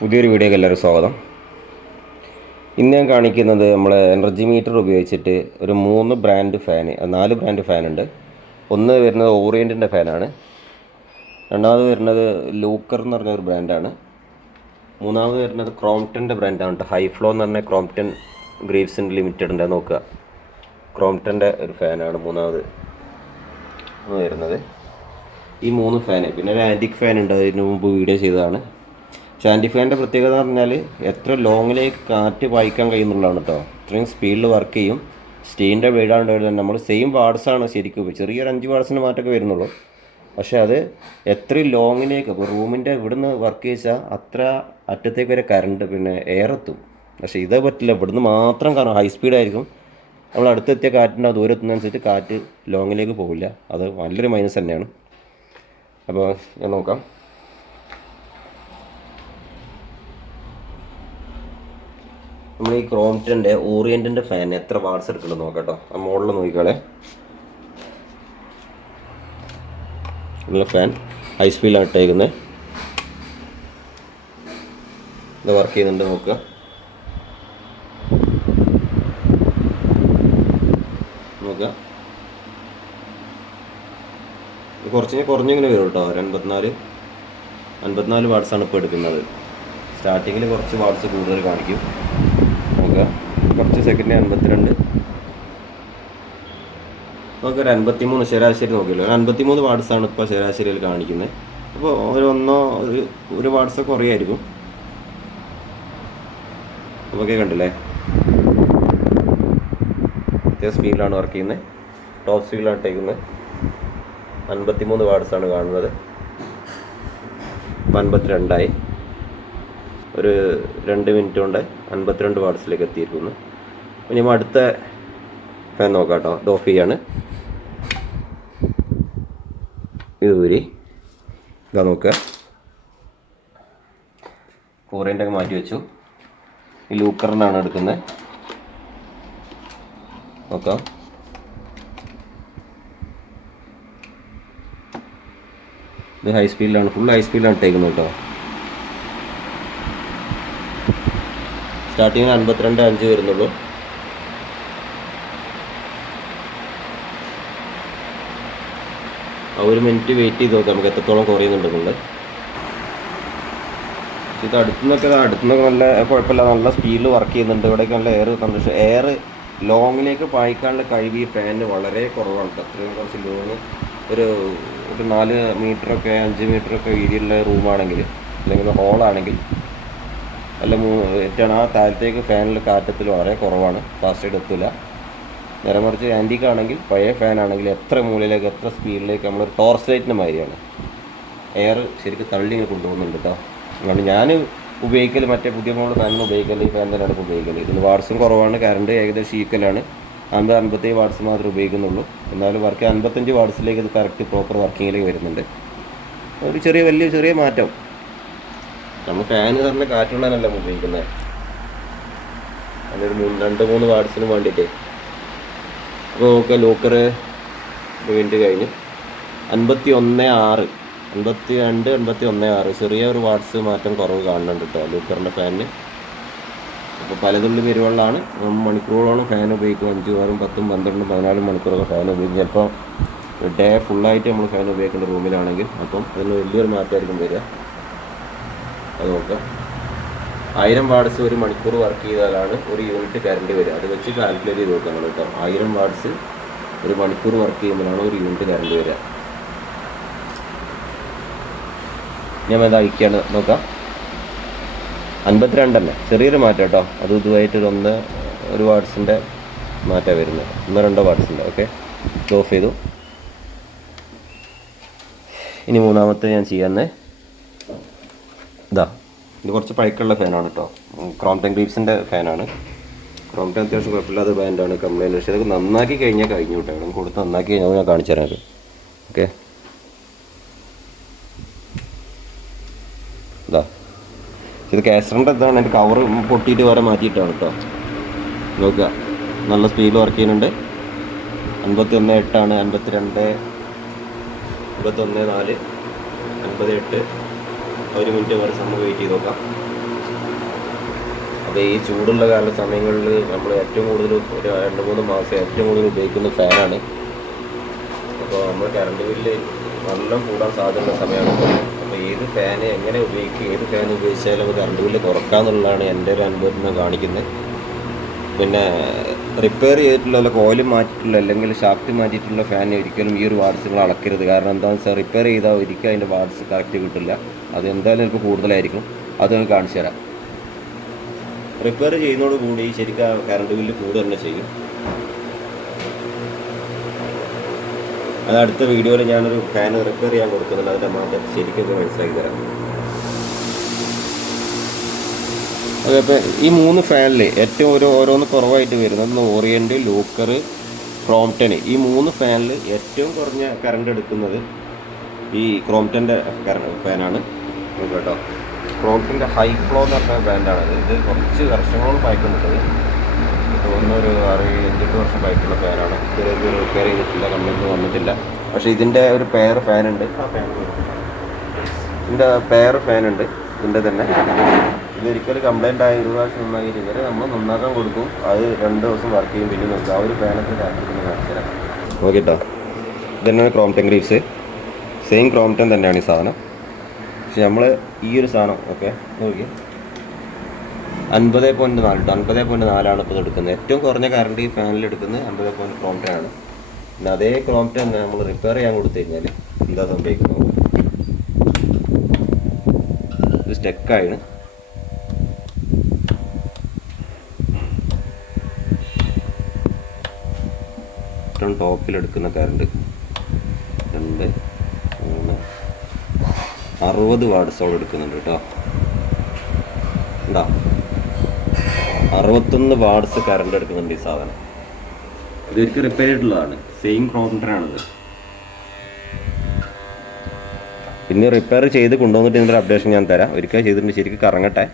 പുതിയൊരു വീഡിയോക്ക് എല്ലാവരും സ്വാഗതം. ഇന്ന് ഞാൻ കാണിക്കുന്നത് നമ്മൾ എനർജി മീറ്റർ ഉപയോഗിച്ചിട്ട് ഒരു മൂന്ന് ബ്രാൻഡ് ഫാൻ നാല് ബ്രാൻഡ് ഫാനുണ്ട് ഒന്ന് വരുന്നത് ഓറിയന്റിന്റെ ഫാനാണ് രണ്ടാമത് വരുന്നത് ലൂക്കർ എന്ന് പറഞ്ഞ ഒരു ബ്രാൻഡാണ് മൂന്നാമത് വരുന്നത് ക്രോംപ്റ്റന്റെ ബ്രാൻഡാണ് കേട്ടോ ഹൈ ഫ്ലോ എന്ന് പറഞ്ഞ ക്രോംപ്ടൺ ഗ്രീവ്സിന്റെ ലിമിറ്റഡിന്റെ നോക്കുക. ക്രോംപ്റ്റന്റെ ഒരു ഫാനാണ് മൂന്നാമത് വരുന്നത്. ഈ മൂന്ന് ഫാന് പിന്നെ ഒരു ആന്റിക് ഫാൻ ഉണ്ട്. അതിന് മുമ്പ് വീഡിയോ ചെയ്തതാണ്. പക്ഷേ ആന്റി ഫാനിന്റെ പ്രത്യേകത എന്ന് പറഞ്ഞാൽ എത്ര ലോങ്ങിലേക്ക് കാറ്റ് വായിക്കാൻ കഴിയുന്നുള്ളതാണ് കേട്ടോ ഇത്രയും സ്പീഡിൽ വർക്ക് ചെയ്യും. സ്റ്റീലിന്റെ വീടാണ്ട് വരുന്നത് നമ്മൾ സെയിം വാർഡ്സാണ് ശരിക്കും. ചെറിയൊരു അഞ്ച് വാർഡ്സിന് മാറ്റമൊക്കെ വരുന്നുള്ളൂ. പക്ഷേ അത് എത്ര ലോങ്ങിലേക്ക് ഇപ്പോൾ റൂമിന്റെ ഇവിടുന്ന് വർക്ക് ചെയ്താൽ അത്ര അറ്റത്തേക്ക് വരെ കറണ്ട് പിന്നെ എയർ എത്തും. പക്ഷേ ഇതേ പറ്റില്ല. ഇവിടുന്ന് മാത്രം കാരണം ഹൈ സ്പീഡായിരിക്കും നമ്മൾ അടുത്തെത്തിയ കാറ്റിന്റെ ദൂരത്തുന്നതനുസരിച്ച് കാറ്റ് ലോങ്ങിലേക്ക് പോകില്ല അത് നല്ലൊരു മൈനസ് തന്നെയാണ്. അപ്പോൾ ഞാൻ നോക്കാം. നമ്മൾ ഈ ക്രോംറ്റന്റെ ഓറിയന്റിന്റെ ഫാൻ എത്ര വാട്സ് എടുക്കണം നോക്കട്ടോ. ആ മോഡൽ നോക്കിക്കോളെ. ഉള്ള ഫാൻ ഹൈ സ്പീഡിലാണ് ഇട്ടേക്കുന്നത് ഇത് വർക്ക് ചെയ്യുന്നുണ്ട് നോക്കുക നോക്കുക കുറച്ച് കുറഞ്ഞിങ്ങനെ വരും കേട്ടോ. ഒരു അൻപത്തിനാല് അൻപത്തിനാല് വാട്സാണ് ഇപ്പോൾ എടുക്കുന്നത്. സ്റ്റാർട്ടിങ്ങിൽ കുറച്ച് വാട്സ് കൂടുതൽ കാണിക്കും. നോക്കുക കുറച്ച് സെക്കൻഡ് അൻപത്തിരണ്ട്. നമുക്ക് ഒരു അൻപത്തിമൂന്ന് ശരാശരി നോക്കിയല്ലോ. ഒരു അൻപത്തിമൂന്ന് വാട്സാണ് ഇപ്പോൾ ശരാശരിയിൽ കാണിക്കുന്നത്. അപ്പോൾ ഒരു ഒന്നോ ഒരു ഒരു വാട്സ് കുറയായിരിക്കും. നമുക്ക് കണ്ടില്ലേ? അത്യാവശ്യം സ്പീഡിലാണ് വർക്ക് ചെയ്യുന്നത്. ടോപ്പ് സ്പീഡിലാണ് ഇട്ടേക്കുന്നത് അൻപത്തിമൂന്ന് വാട്സാണ് കാണുന്നത്. ഇപ്പം അൻപത്തിരണ്ടായി. ഒരു രണ്ട് മിനിറ്റ് കൊണ്ട് അൻപത്തിരണ്ട് വാട്ട്സിലേക്ക് എത്തിയിരിക്കുന്നു. ഇനി അടുത്ത ഫാൻ നോക്കാം കേട്ടോ. ഇത് ഓഫ് ഇത് ഊരി ഇതാ നോക്കുക. കോറിയന്റെ ഒക്കെ മാറ്റി വെച്ചു. ഈ ലൂക്കറിനാണ് എടുക്കുന്നത്. നോക്കാം. ഇത് ഹൈ സ്പീഡിലാണ് ഫുൾ ഹൈ സ്പീഡിലാണ് ഇട്ടേക്കുന്നത് കേട്ടോ. സ്റ്റാർട്ടിങ് അൻപത്തിരണ്ട് അഞ്ച് വരുന്നുള്ളൂ. ഒരു മിനിറ്റ് വെയിറ്റ് ചെയ്ത് നോക്കാം നമുക്ക് എത്രത്തോളം കുറയുന്നുണ്ടെന്നുള്ളത് ഇത് അടുത്തുനിന്നൊക്കെ അടുത്തുനിന്നൊക്കെ നല്ല കുഴപ്പമില്ല നല്ല സ്പീഡിൽ വർക്ക് ചെയ്യുന്നുണ്ട്. ഇവിടെയൊക്കെ നല്ല എയർ കണ്ടീഷൻ എയർ ലോങ്ങിലേക്ക് പായിക്കാനുള്ള കഴിവ് ഈ ഫാനിന് വളരെ കുറവാണ് അത്രയും കുറച്ച് ലോങ് ഒരു ഒരു നാല് മീറ്ററൊക്കെ അഞ്ച് മീറ്ററൊക്കെ വീതിയുള്ള റൂമാണെങ്കിൽ അല്ലെങ്കിൽ ഹോളാണെങ്കിൽ അല്ല ഏറ്റവും ആ താഴത്തേക്ക് ഫാനിൽ കാറ്റത്തിൽ വളരെ കുറവാണ്. ഫാസ്റ്റ് എത്തില്ല നേരെ മറിച്ച് ആന്റിക്ക് ആണെങ്കിൽ പഴയ ഫാനാണെങ്കിൽ എത്ര മൂലയിലേക്ക് എത്ര സ്പീഡിലേക്ക് നമ്മൾ ടോർച്ച് ലൈറ്റിന്റെ മാതിരിയാണ് എയർ ശരിക്കും തള്ളി കൊണ്ടുപോകുന്നുണ്ട് കേട്ടോ അതുകൊണ്ട് ഞാൻ ഉപയോഗിക്കൽ മറ്റേ പുതിയ മോഡൽ ഫാനിന് ഉപയോഗിക്കൽ ഈ ഫാൻ തന്നെയാണ് ഉപയോഗിക്കൽ ഇതിന് വാട്സും കുറവാണ് കറണ്ട് ഏകദേശം ഈക്വലാണ് അമ്പത് അൻപത്തേഴ് വാട്സ് മാത്രമേ ഉപയോഗിക്കുന്നുള്ളൂ. എന്നാലും വർക്ക് അൻപത്തഞ്ച് വാട്സിലേക്ക് ഇത് കറക്റ്റ് പ്രോപ്പർ വർക്കിങ്ങിലേക്ക് വരുന്നുണ്ട്. ഒരു ചെറിയ വലിയ ചെറിയ മാറ്റം. നമ്മൾ ഫാന് തന്നെ കാറ്റുള്ളതല്ല ഉപയോഗിക്കുന്നത്. അതൊരു മൂന്ന് രണ്ട് മൂന്ന് വാർഡ്സിന് വേണ്ടിയിട്ട്. അപ്പോൾ നോക്കുക ലോക്കറ് വേണ്ടി കഴിഞ്ഞു. അൻപത്തി ഒന്ന് ആറ് അൻപത്തി രണ്ട് അൻപത്തി ഒന്ന് ആറ്. ചെറിയ ഒരു വാട്സ് മാറ്റം കുറവ് കാണുന്നുണ്ട് കേട്ടോ ലൂക്കറിന്റെ ഫാനിന് അപ്പോൾ പലതുള്ളി വരുവള്ളാണ് മണിക്കൂറോളം ഫാൻ ഉപയോഗിക്കും. അഞ്ച് ആറും പത്തും പന്ത്രണ്ടും പതിനാലും മണിക്കൂറൊക്കെ ഫാൻ ഉപയോഗിക്കും. ചിലപ്പോൾ ഡേ ഫുള്ളായിട്ട് നമ്മൾ ഫാൻ ഉപയോഗിക്കേണ്ട റൂമിലാണെങ്കിൽ അപ്പം അതിന് വലിയൊരു മാറ്റമായിരിക്കും വരിക. അത് നോക്കാം. ആയിരം വാട്സ് ഒരു മണിക്കൂർ വർക്ക് ചെയ്താലാണ് ഒരു യൂണിറ്റ് കറണ്ട് വരിക. അത് വെച്ച് കാൽക്കുലേറ്റ് ചെയ്ത് നോക്കാം കേട്ടോ ആയിരം വാട്സ് ഒരു മണിക്കൂർ വർക്ക് ചെയ്യുമ്പോഴാണ് ഒരു യൂണിറ്റ് കറണ്ട് വരിക. ഞാൻ എന്താ അയക്കുകയാണ് നോക്കാം. അൻപത്തിരണ്ടല്ലേ ചെറിയൊരു മാറ്റം കേട്ടോ അത് ഇതുമായിട്ട് ഒരു ഒന്ന് ഒരു വാട്സിന്റെ മാറ്റം വരുന്നത്. ഒന്ന് രണ്ടോ വാട്സിന്റെ ഓക്കെ ഓഫ് ചെയ്തു. ഇനി മൂന്നാമത്തെ ഞാൻ ചെയ്യാന്നേ ഇതാ ഇത് കുറച്ച് പഴക്കമുള്ള ഫാനാണ് കേട്ടോ ക്രോംടൺ ഗ്രീപ്സിന്റെ ഫാനാണ്. ക്രോംടൺ അത്യാവശ്യം കുഴപ്പമില്ലാത്ത ബ്രാൻഡാണ് കംപ്ലൈന്റ് പക്ഷേ ഇതൊക്കെ നന്നാക്കി കഴിഞ്ഞാൽ കഴിഞ്ഞു കേട്ടോ ഇവിടെ കൊടുത്ത് നന്നാക്കി കഴിഞ്ഞാൽ ഞാൻ കാണിച്ചു തരാം ഓക്കെ? ഇതാ. ഇത് കാസറിന്റെ ഇതാണ്. എന്റെ കവർ പൊട്ടിയിട്ട് വേറെ മാറ്റിയിട്ടാണ് കേട്ടോ നോക്കുക. നല്ല സ്പീഡിൽ വർക്ക് ചെയ്യുന്നുണ്ട്. അൻപത്തി ഒന്ന് എട്ടാണ്. അൻപത്തി രണ്ട് അൻപത്തൊന്ന് നാല്. അൻപത് എട്ട്. ഒരു മിനിറ്റ് വരെ സമയം വെയിറ്റ് ചെയ്ത് നോക്കാം. അപ്പോൾ ഈ ചൂടുള്ള കാല സമയങ്ങളിൽ നമ്മൾ ഏറ്റവും കൂടുതൽ ഒരു രണ്ട് മൂന്ന് മാസം ഏറ്റവും കൂടുതൽ ഉപയോഗിക്കുന്ന ഫാനാണ് അപ്പോൾ നമ്മൾ കറണ്ട് ബില്ല് നല്ല കൂടാൻ സാധ്യതയുള്ള സമയമാണ്. അപ്പോൾ ഏത് ഫാന് എങ്ങനെ ഉപയോഗിക്കുക ഏത് ഫാൻ ഉപയോഗിച്ചാലും നമുക്ക് കറണ്ട് ബില്ല് കുറക്കാമെന്നുള്ളതാണ് എന്റെ ഒരു അനുഭവത്തിൽ കാണിക്കുന്നത്. പിന്നെ റിപ്പയർ ചെയ്തിട്ടുള്ള അല്ല കോയിൽ മാറ്റിയിട്ടുള്ള അല്ലെങ്കിൽ ഷാഫ്റ്റ് മാറ്റിയിട്ടുള്ള ഫാൻ ഒരിക്കലും ഈ ഒരു വാർഡ്സ് നിങ്ങൾ അളക്കരുത്. കാരണം എന്താണെന്ന് വെച്ചാൽ റിപ്പയർ ചെയ്താൽ ഒരിക്കലും അതിന്റെ വാർഡ്സ് കറക്റ്റ് കിട്ടില്ല. അത് എന്തായാലും എനിക്ക് കൂടുതലായിരിക്കും. അത് നിങ്ങൾക്ക് കാണിച്ചു തരാം. റിപ്പയർ ചെയ്യുന്നതോട് കൂടി ശരിക്കും കറണ്ട് ബില്ല് കൂടുക തന്നെ ചെയ്യും. അത് അടുത്ത വീഡിയോയിൽ ഞാനൊരു ഫാൻ റിപ്പയർ ചെയ്യാൻ കൊടുക്കുന്നുണ്ട്. അതിന്റെ മാറ്റം ശരിക്കും മനസ്സിലാക്കി തരാം അതെ അപ്പോൾ ഈ മൂന്ന് ഫാനിൽ ഏറ്റവും ഒരു ഓരോന്ന് കുറവായിട്ട് വരുന്നത് ഓറിയന്റ് ലോക്കർ ക്രോംപ്റ്റൺ ഈ മൂന്ന് ഫാനിൽ ഏറ്റവും കുറഞ്ഞ കറണ്ട് എടുക്കുന്നത് ഈ ക്രോംപ്റ്റന്റെ ഫാനാണ്. കേട്ടോ. ക്രോംപ്റ്റന്റെ ഹൈ ഫ്ലോ എന്ന് പറഞ്ഞ ബ്രാൻഡാണ് ഇത് കുറച്ച് വർഷങ്ങളോളം പയക്കുന്നുണ്ടത് തോന്നുന്നൊരു ആറ് അഞ്ചെട്ട് വർഷം പയക്കുള്ള ഫാനാണ്. ഇതുവരെ റിപ്പയർ ചെയ്തിട്ടില്ല കംപ്ലൈന്റ് വന്നിട്ടില്ല. പക്ഷേ ഇതിന്റെ ഒരു പെയർ ഫാനുണ്ട്. ആ ഫാൻ ഇതിന്റെ പെയർ ഫാനുണ്ട്. ഇതിന്റെ തന്നെ. ഇതൊരിക്കലും കംപ്ലൈന്റ് ആയ ഒരു പ്രാവശ്യം നന്നാക്കി ഇവരെ നമ്മൾ നന്നാക്കാൻ കൊടുക്കും. അത് രണ്ട് ദിവസം വർക്ക് ചെയ്യും പിന്നെ നോക്കുക ആ ഒരു ഫാനൊക്കെ കാണിച്ചു തരാം നോക്കിട്ടോ. ഇതന്നെയാണ് ക്രോംറ്റൻ ഗ്രീവ്സ് സെയിം ക്രോംറ്റൻ തന്നെയാണ് ഈ സാധനം. പക്ഷെ നമ്മൾ ഈ ഒരു സാധനം ഓക്കെ നോക്കി അൻപത് പോയിന്റ് നാല് കേട്ടോ അൻപത് പോയിന്റ് നാലാണ് ഇപ്പോൾ എടുക്കുന്നത്. ഏറ്റവും കുറഞ്ഞ കറണ്ട് ഈ ഫാനിൽ എടുക്കുന്നത് അൻപത് പോയിന്റ് ക്രോംറ്റൻ ആണ്. പിന്നെ അതേ ക്രോംറ്റൻ തന്നെ നമ്മൾ റിപ്പയർ ചെയ്യാൻ കൊടുത്തു കഴിഞ്ഞാൽ എന്താ സംഭവിക്കുന്നത്? ഇത് സ്റ്റെക്കാണ് എടുക്കുന്ന കറണ്ട്. രണ്ട് മൂന്ന് അറുപത് വാട്സോട് എടുക്കുന്നുണ്ട് കേട്ടോ. ഉണ്ടോ അറുപത്തൊന്ന് വാട്സ് കറണ്ട് എടുക്കുന്നുണ്ട് ഈ സാധനം. ഇതൊരിക്കൽ റിപ്പയർ ചെയ്തിട്ടുള്ളതാണ് സെയിം ക്രോംപ്റ്ററാണിത് പിന്നെ റിപ്പയർ ചെയ്ത് കൊണ്ടുവന്നിട്ട് ഇതിന്റെ അപ്ഡേഷൻ ഞാൻ തരാം. ഒരിക്കൽ ചെയ്തിട്ടുണ്ട് ശരിക്കും കറങ്ങട്ടെ.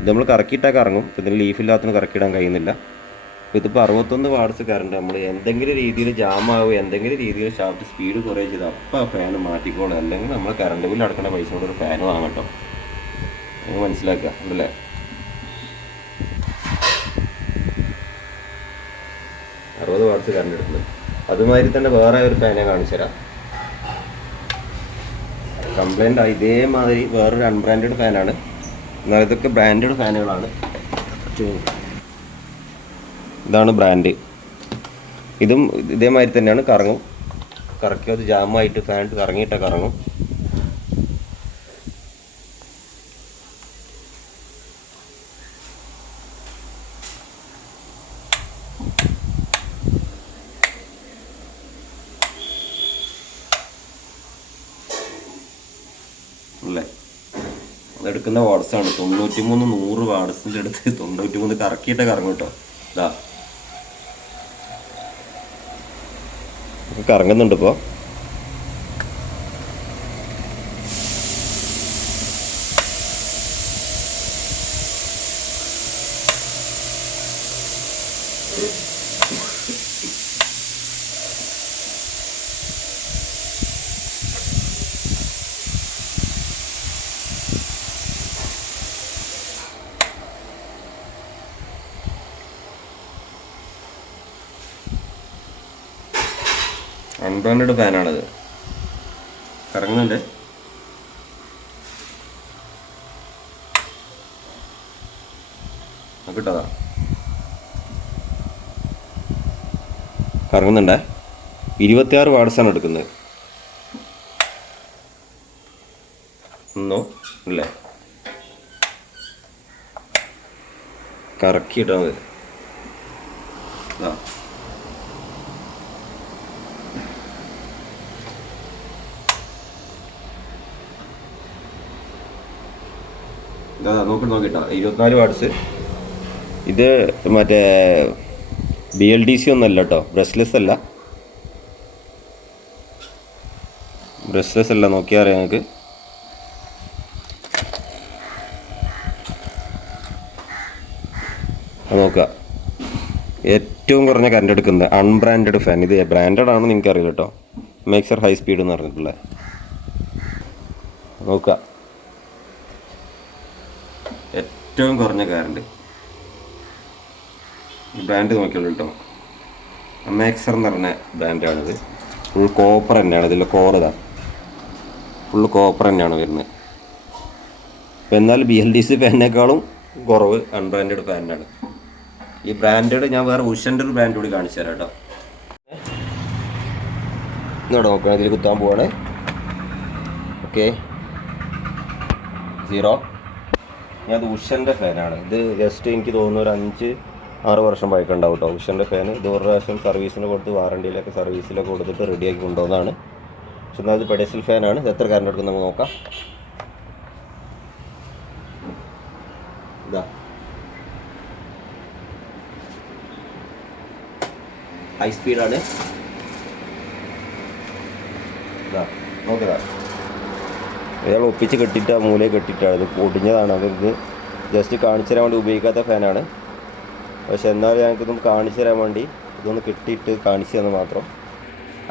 ഇത് നമ്മൾ കറക്കിയിട്ടാൽ കറങ്ങും. ഇതിന് ലീഫില്ലാത്തതിന് കറക്കിയിടാൻ കഴിയുന്നില്ല. ഇതിപ്പോൾ അറുപത്തൊന്ന് വാട്സ് കറണ്ട് നമ്മൾ എന്തെങ്കിലും രീതിയിൽ ജാം ആവുക എന്തെങ്കിലും രീതിയിൽ ഷാഫ്റ്റ് സ്പീഡ് കുറേ ചെയ്ത് അപ്പോൾ ഫാൻ മാറ്റിക്കോളും. അല്ലെങ്കിൽ നമ്മൾ കറണ്ട് ബില്ല് അടക്കേണ്ട പൈസ കൊണ്ട് ഒരു ഫാൻ വാങ്ങട്ടോ നിങ്ങൾ മനസ്സിലാക്കുക ഉണ്ടല്ലേ? അറുപത് വാട്സ് കറണ്ട് എടുക്കുന്നത്. അതുമാതിരി തന്നെ വേറെ ഒരു ഫാനെ കാണിച്ചു തരാം. കംപ്ലൈന്റ് ഇതേമാതിരി വേറൊരു അൺബ്രാൻഡഡ് ഫാനാണ് എന്നാൽ ഇതൊക്കെ ബ്രാൻഡഡ് ഫാനുകളാണ് ഇതാണ് ബ്രാൻഡ് ഇതും ഇതേമാതിരി തന്നെയാണ് കറങ്ങും. കറക്കി അത് ജാമായിട്ട് ഫാൻ കറങ്ങിയിട്ട് കറങ്ങും. അല്ലേ വാട്സാണ് തൊണ്ണൂറ്റി മൂന്ന് നൂറ് വാട്സിന്റെ അടുത്ത് തൊണ്ണൂറ്റി മൂന്ന് കറക്കിയിട്ട് കറങ്ങും കേട്ടോ ഇതാ കറങ്ങുന്നുണ്ട് ഇപ്പോൾ അൺബ്രാൻഡഡ് ഫാനാണത്. കറങ്ങുന്നുണ്ട്. കിട്ടതാ കറങ്ങുന്നുണ്ടേ? ഇരുപത്തിയാറ് വാട്സാണ് എടുക്കുന്നത്. ഒന്നോ? ഇല്ലേ? കറക്കിയിട്ടാൽ മതി. നോക്കി നോക്കിട്ടോ ഇരുപത്തിനാല് ഇത് മറ്റേ ബി എൽ ഡി സി ഒന്നല്ല കേട്ടോ. ബ്രഷ്ലെസ് അല്ല. ബ്രഷ്ലെസ് അല്ല നോക്കിയാൽ അറിയാം നിങ്ങൾക്ക് നോക്കുക ഏറ്റവും കുറഞ്ഞ കറണ്ട് എടുക്കുന്നത് അൺബ്രാൻഡഡ് ഫാൻ ഇത് ബ്രാൻഡഡ് ആണെന്ന് നിങ്ങൾക്ക് അറിയില്ല കേട്ടോ. മേക്സർ ഹൈ സ്പീഡ് എന്ന് പറഞ്ഞിട്ടുള്ളത് നോക്കുക ഏറ്റവും കുറഞ്ഞ കാറുണ്ട് ബ്രാൻഡ് നോക്കിയുള്ളൂ കേട്ടോ മാക്സർ എന്ന് പറഞ്ഞ ബ്രാൻഡാണിത് ഫുൾ കോപ്പർ തന്നെയാണ്. ഇതിൽ കോറിതാ ഫുൾ കോപ്പർ തന്നെയാണ് വരുന്നത്. അപ്പോൾ എന്നാൽ ബി എൽ ഡി സി ഫാനിനേക്കാളും കുറവ് അൺബ്രാൻഡഡ് ഫാനാണ് ഈ ബ്രാൻഡഡ് ഞാൻ വേറെ ഉഷന്റെ ഒരു ബ്രാൻഡ് കൂടി കാണിച്ചു തരാം കേട്ടോ ഇന്നോടെ ഇതിൽ കുത്താൻ പോവാണ്. ഓക്കെ സീറോ ഞാൻ ഉഷന്റെ ഫാനാണ്. ഇത് ജസ്റ്റ് എനിക്ക് തോന്നുന്നു ഒരു അഞ്ച് ആറ് വർഷം പഴക്കമുണ്ടാവും കേട്ടോ ഉഷന്റെ ഫാൻ ഇത് ഒരു പ്രാവശ്യം സർവീസിന് കൊടുത്ത് വാറണ്ടിയിലൊക്കെ സർവീസിലൊക്കെ കൊടുത്തിട്ട് റെഡിയാക്കി കൊണ്ടുവന്നതാണ്. പക്ഷെ എന്നാൽ ഇത് പെഡസൽ ഫാനാണ്. ഇത് എത്ര കറണ്ട് എടുക്കും നമുക്ക് നോക്കാം. ഇതാ. ഹൈ സ്പീഡാണ് ഇതാ. നോക്കതാ ഇയാൾ ഒപ്പിച്ച് കെട്ടിയിട്ട് ആ മൂലയെ കെട്ടിയിട്ടാണ്. ഇത് പൊടിഞ്ഞതാണ്. അത് ഇത് ജസ്റ്റ് കാണിച്ചു തരാൻ വേണ്ടി ഉപയോഗിക്കാത്ത ഫാനാണ് പക്ഷെ എന്നാലും ഞങ്ങൾക്കിതൊന്ന് കാണിച്ചു തരാൻ വേണ്ടി ഇതൊന്ന് കെട്ടിയിട്ട് കാണിച്ചു തന്നു മാത്രം.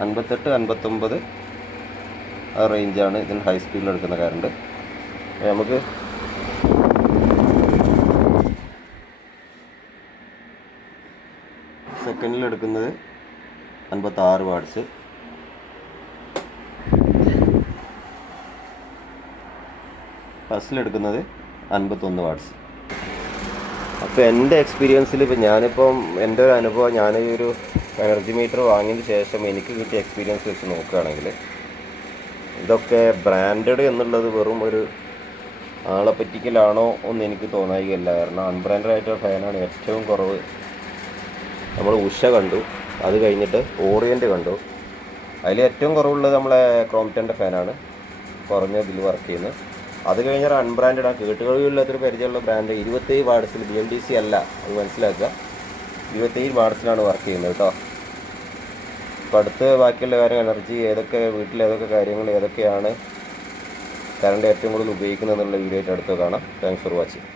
അൻപത്തെട്ട് അൻപത്തൊമ്പത് ആ റേഞ്ചാണ് ഇതിന് ഹൈ സ്പീഡിൽ എടുക്കുന്ന കറണ്ട് നമുക്ക് സെക്കൻഡിൽ എടുക്കുന്നത് അൻപത്താറ് വാട്സ് ഫസ്റ്റിലെടുക്കുന്നത് അൻപത്തൊന്ന് വാട്ട്സ് അപ്പോൾ എന്റെ എക്സ്പീരിയൻസിൽ ഇപ്പം ഞാനിപ്പം എന്റെ ഒരു അനുഭവം ഞാൻ ഈ ഒരു എനർജി മീറ്റർ വാങ്ങിയതിന് ശേഷം എനിക്ക് കിട്ടിയ എക്സ്പീരിയൻസ് വെച്ച് നോക്കുകയാണെങ്കിൽ ഇതൊക്കെ ബ്രാൻഡഡ് എന്നുള്ളത് വെറും ഒരു ആളെ പറ്റിക്കലാണോ എന്ന് എനിക്ക് തോന്നായികയല്ല. കാരണം അൺബ്രാൻഡഡ് ആയിട്ടുള്ള ഫാനാണ് ഏറ്റവും കുറവ്. നമ്മൾ ഉഷ കണ്ടു. അത് കഴിഞ്ഞിട്ട് ഓറിയന്റ് കണ്ടു. അതിൽ ഏറ്റവും കുറവുള്ളത് നമ്മളെ ക്രോംറ്റന്റെ ഫാനാണ് കുറഞ്ഞ ഇതിൽ വർക്ക് ചെയ്യുന്നത്. അത് കഴിഞ്ഞാൽ അൺബ്രാൻഡഡ് ആ കേട്ടുകളില്ലാത്തൊരു പരിചയമുള്ള ബ്രാൻഡ് ഇരുപത്തേഴ് വാർഡ്സിൽ ബി എം ഡി സി അല്ല അത് മനസ്സിലാക്കുക. ഇരുപത്തേഴ് വാർഡ്സിലാണ് വർക്ക് ചെയ്യുന്നത് കേട്ടോ. അപ്പോൾ അടുത്ത് ബാക്കിയുള്ള കാര്യം എനർജി ഏതൊക്കെ വീട്ടിൽ ഏതൊക്കെ കാര്യങ്ങൾ ഏതൊക്കെയാണ് കറണ്ട് ഏറ്റവും കൂടുതൽ ഉപയോഗിക്കുന്നത് എന്നുള്ള വീഡിയോ ആയിട്ട് അടുത്ത് കാണാം. Thanks for watching